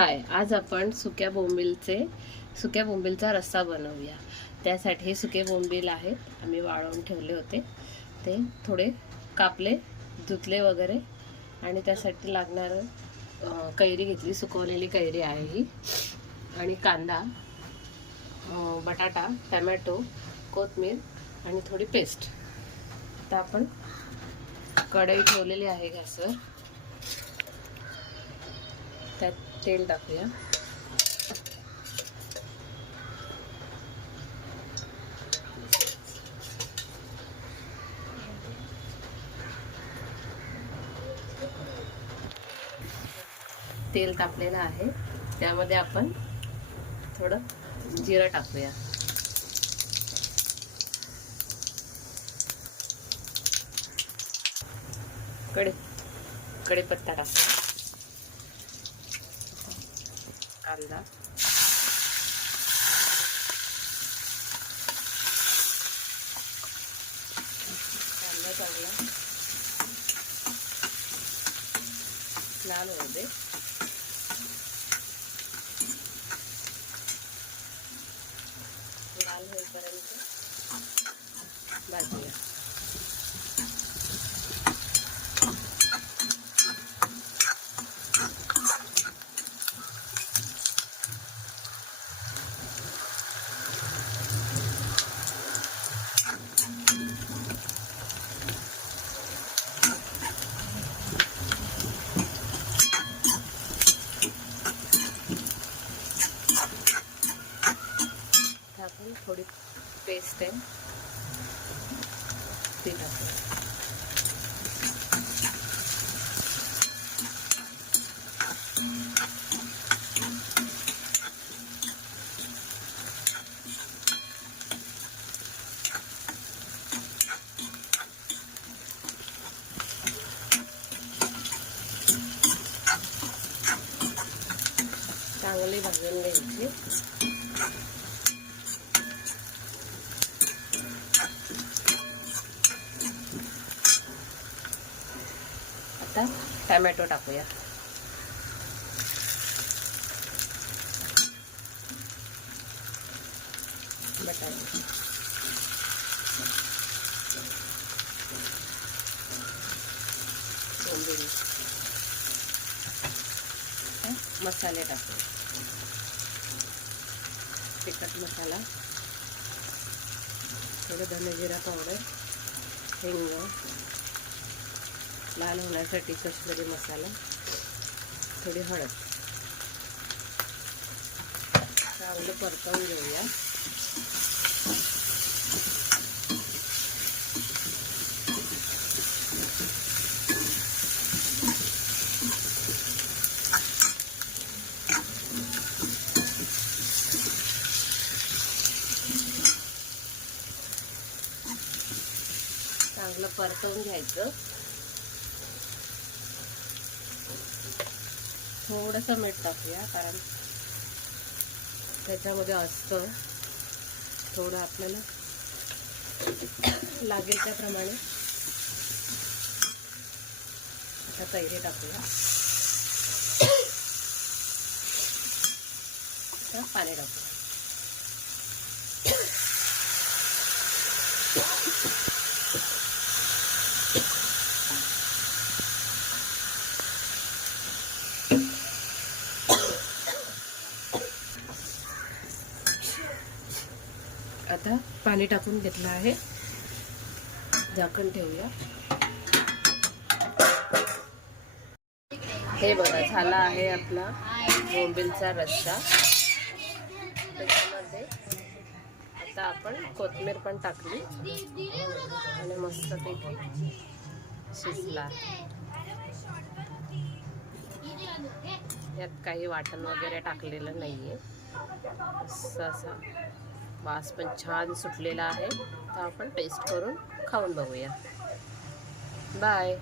हाय, आज आपण सुक्या बोंबीलचा रस्सा बनवूया. त्यासाठी सुके बोंबील आहेत, आम्ही वाळवून ठेवले होते. ते थोडे कापले, धुतले वगैरे आणि त्यासाठी लागणारं कैरी घेतली, सुकवलेली कैरी आहे ही. आणि कांदा, बटाटा, टमॅटो, कोथिंबीर आणि थोडी पेस्ट. आता आपण कढई ठेवलेली आहे गॅसवर. त्यात तेल टाकूया. तेल तापलेलं आहे, त्यामध्ये आपण थोडं जिरं टाकूया. कढीपत्ता टाकूया. कांदा, चांगला लाल होऊ दे. लाल होईपर्यंत भाजूया. आपण थोडी पेस्ट आहे ती टाकूया. चांगली भाजून घ्यायची. आता टमॅटो टाकूया. बटाटे, बोंबील, मसाले टाकूया. तिखट मसाला, थोडं धने जिरा पावडर, हिंग, लाल होण्यासाठी कश्मीरी मसाला, थोडी हळद. चांगलं परतवून घेऊया. चांगलं परतवून घ्यायचं. थोडंसं मीठ टाकूया, कारण त्याच्यामध्ये असतं. थोडं आपल्याला लागेल त्याप्रमाणे. आता कैरी टाकूया. आता पाणी टाकूया. आता पाणी टाकून घेतलं आहे, झाकण ठेवूया. हे बघा, झाला आहे आपला बोंबीलचा रस्सा. त्याच्यामध्ये आता आपण कोथिंबीर पण टाकली आणि मस्तपैकी शिजला. यात काही वाटण वगैरे टाकलेलं नाहीये. असा वास पण छान सुटलेला आहे. तर आपण टेस्ट करून खाऊन बघूया. बाय.